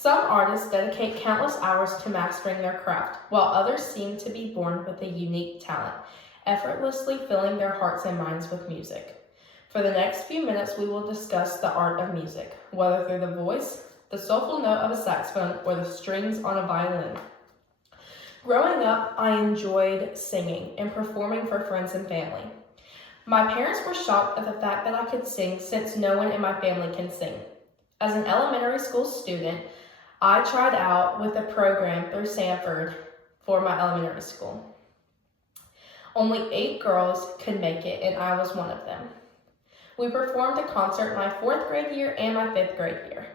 Some artists dedicate countless hours to mastering their craft, while others seem to be born with a unique talent, effortlessly filling their hearts and minds with music. For the next few minutes, we will discuss the art of music, whether through the voice, the soulful note of a saxophone, or the strings on a violin. Growing up, I enjoyed singing and performing for friends and family. My parents were shocked at the fact that I could sing since no one in my family can sing. As an elementary school student, I tried out with a program through Sanford for my elementary school. Only 8 girls could make it, and I was one of them. We performed a concert my 4th grade year and my 5th grade year.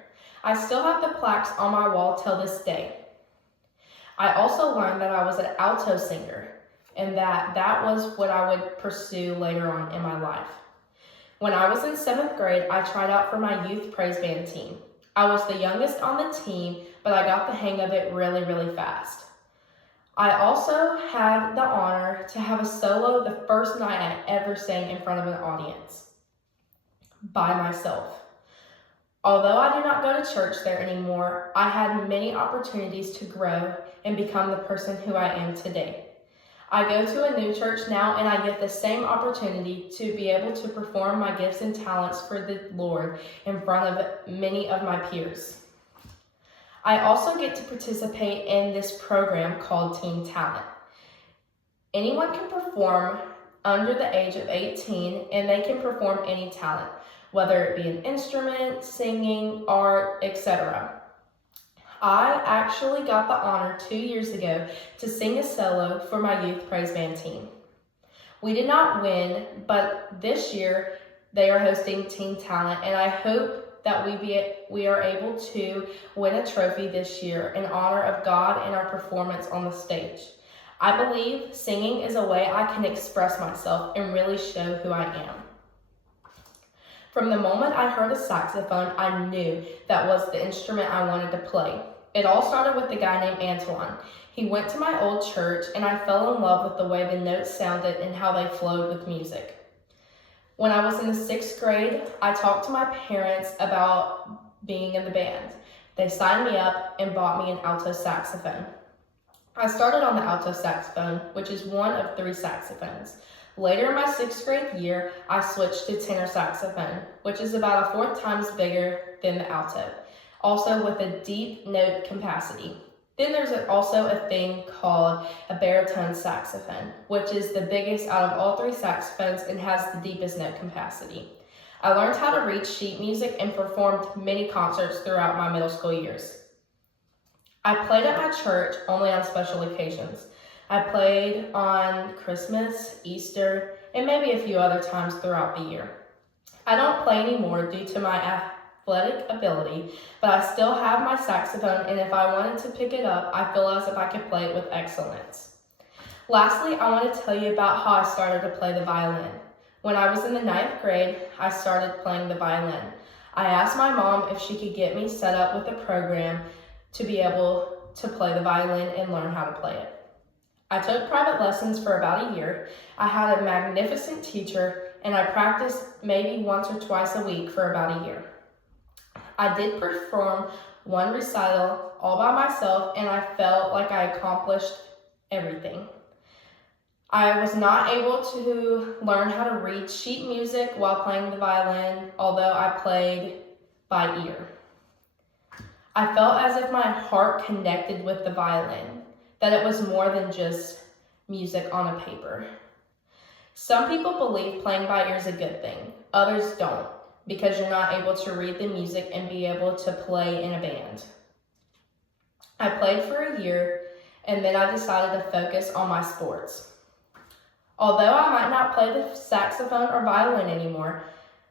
I still have the plaques on my wall till this day. I also learned that I was an alto singer and that was what I would pursue later on in my life. When I was in 7th grade, I tried out for my youth praise band team. I was the youngest on the team, but I got the hang of it really fast. I also had the honor to have a solo the first night I ever sang in front of an audience by myself. Although I do not go to church there anymore, I had many opportunities to grow and become the person who I am today. I go to a new church now, and I get the same opportunity to be able to perform my gifts and talents for the Lord in front of many of my peers. I also get to participate in this program called Teen Talent. Anyone can perform under the age of 18, and they can perform any talent, whether it be an instrument, singing, art, etc. I actually got the honor 2 years ago to sing a solo for my youth praise band team. We did not win, but this year they are hosting Teen Talent, and I hope that we are able to win a trophy this year in honor of God and our performance on the stage. I believe singing is a way I can express myself and really show who I am. From the moment I heard a saxophone, I knew that was the instrument I wanted to play. It all started with a guy named Antoine. He went to my old church, and I fell in love with the way the notes sounded and how they flowed with music. When I was in the 6th grade, I talked to my parents about being in the band. They signed me up and bought me an alto saxophone. I started on the alto saxophone, which is one of 3 saxophones. Later in my 6th grade year, I switched to tenor saxophone, which is about a 4th times bigger than the alto, also with a deep note capacity. Then there's also a thing called a baritone saxophone, which is the biggest out of all 3 saxophones and has the deepest note capacity. I learned how to read sheet music and performed many concerts throughout my middle school years. I played at my church only on special occasions. I played on Christmas, Easter, and maybe a few other times throughout the year. I don't play anymore due to my athletic ability, but I still have my saxophone, and if I wanted to pick it up, I feel as if I could play it with excellence. Lastly, I want to tell you about how I started to play the violin. When I was in the 9th grade, I started playing the violin. I asked my mom if she could get me set up with a program to be able to play the violin and learn how to play it. I took private lessons for about a year. I had a magnificent teacher, and I practiced maybe once or twice a week for about a year. I did perform one recital all by myself, and I felt like I accomplished everything. I was not able to learn how to read sheet music while playing the violin, although I played by ear. I felt as if my heart connected with the violin, that it was more than just music on a paper. Some people believe playing by ear is a good thing. Others don't, because you're not able to read the music and be able to play in a band. I played for a year, and then I decided to focus on my sports. Although I might not play the saxophone or violin anymore,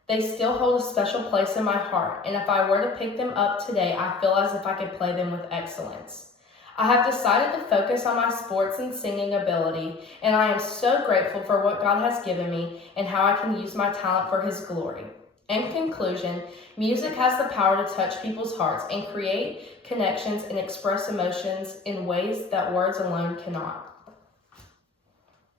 they still hold a special place in my heart, and if I were to pick them up today, I feel as if I could play them with excellence. I have decided to focus on my sports and singing ability, and I am so grateful for what God has given me and how I can use my talent for His glory. In conclusion, music has the power to touch people's hearts and create connections and express emotions in ways that words alone cannot.